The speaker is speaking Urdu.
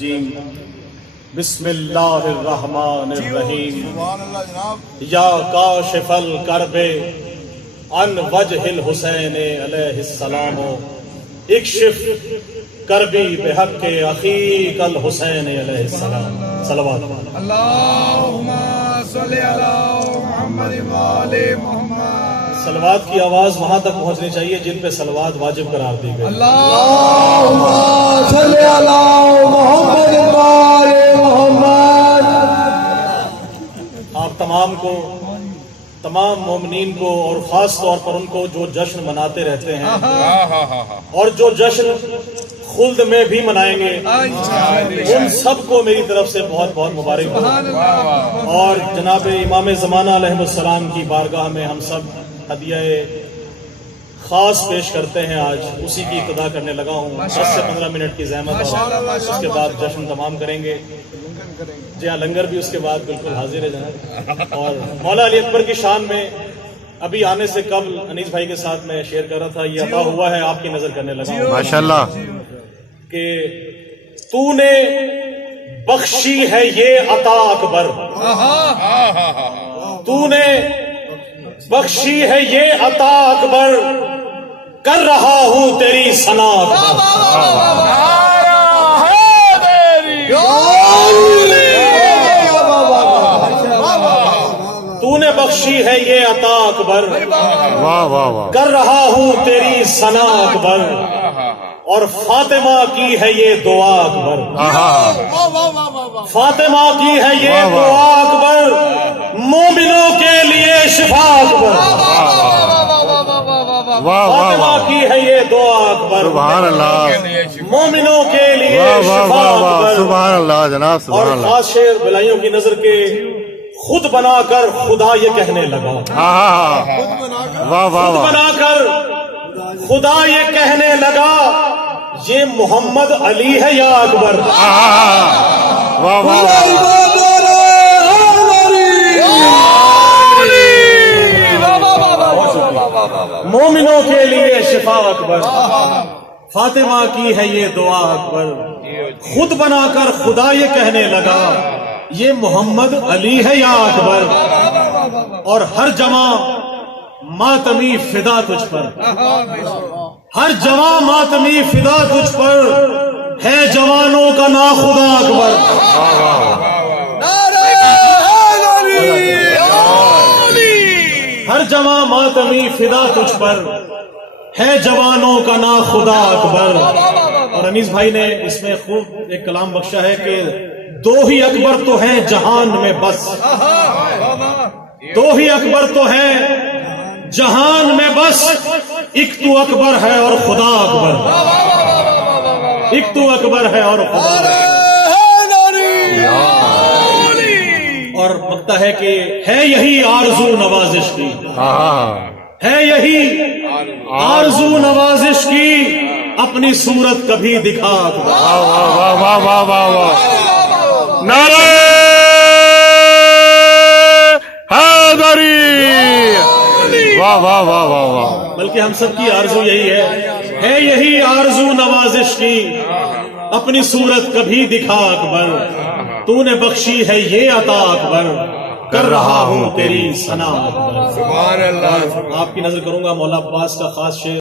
الرجیم بسم اللہ الرحمن الرحیم سبحان اللہ جناب. یا کاشف الکرب عن وجہ الحسین علیہ السلام اکشف کربی بحق اخیک الحسین علیہ السلام. صلوات. اللہم صلی علی محمد وآل محمد. صلوات کی آواز وہاں تک پہنچنی چاہیے جن پہ صلوات واجب قرار دی گئی. اللہم صلی علی محمد وآل محمد. آپ تمام کو، تمام مومنین کو، اور خاص طور پر ان کو جو جشن مناتے رہتے ہیں اور جو جشن خلد میں بھی منائیں گے، ان سب کو میری طرف سے بہت بہت مبارک ہو. اور جناب امام زمانہ علیہ السلام کی بارگاہ میں ہم سب ہدیہ خاص پیش کرتے ہیں. آج اسی کی ابتدا کرنے لگا ہوں. 10 سے 15 منٹ کی زحمت ہے، اس کے بعد جشن تمام کریں گے. جی ہاں، لنگر بھی اس کے بعد بالکل حاضر ہے جناب. اور مولا علی اکبر کی شان میں ابھی آنے سے قبل انیس بھائی کے ساتھ میں شیئر کر رہا تھا، یہ عطا ہوا ہے آپ کی نظر کرنے لگا ہوں. ماشاءاللہ. کہ تو نے بخشی ہے یہ عطا اکبر، تو نے بخشی ہے یہ عطا اکبر، کر رہا ہوں تیری ثنا. تو نے بخشی ہے یہ عطا اکبر، واہ واہ واہ. کر رہا ہوں تیری ثنا اکبر، اور فاطمہ کی ہے یہ دعا اکبر. فاطمہ کی ہے یہ دعا اکبر، مومنوں کے لیے شفا اکبر. واہ واہ فاطمہ واہ. کی ہے یہ دعا اکبر، سبحان اللہ. مومنوں کے لیے واہ واہ شفا واہ واہ. اکبر. سبحان اللہ جناب. اور سبحان اللہ. خاص شعر بلائیوں کی نظر کے خود بنا کر خدا یہ کہنے لگا. واہ واہ واہ. بنا کر خدا یہ کہنے لگا، یہ محمد علی ہے یا اکبر. واہ واہ واہ. مومنوں کے لیے شفا اکبر، فاطمہ کی ہے یہ دعا اکبر. خود بنا کر خدا یہ کہنے لگا، یہ محمد علی ہے یا اکبر. اور ہر جواں ماتمی فدا تجھ پر، ہر جواں ماتمی فدا تجھ پر، ہے جوانوں کا نا خدا اکبر. ہر جواں ماتمی فدا تجھ پر، ہے جوانوں کا نا خدا اکبر. اور انیس بھائی نے اس میں خوب ایک کلام بخشا ہے کہ دو ہی اکبر تو ہیں جہان میں بس، دو ہی اکبر تو ہیں جہان میں بس، ایک تو اکبر ہے اور خدا اکبر. ایک تو اکبر ہے اور خدا اکبر. اور بکتا ہے کہ ہے یہی آرزو نوازش کی، ہے یہی آرزو نوازش کی، اپنی صورت کبھی دکھا. واہ واہ واہ واہ واہ واہ. نعرہ حیدری. واہ واہ واہ واہ واہ. بلکہ ہم سب کی آرزو یہی ہے یہی آرزو نوازش کی، اپنی صورت کبھی دکھا اکبر. تو نے بخشی ہے یہ عطا اکبر، کر رہا ہوں تیری ثنا اکبر. سبحان اللہ. آپ کی نظر کروں گا مولا عباس کا خاص شعر.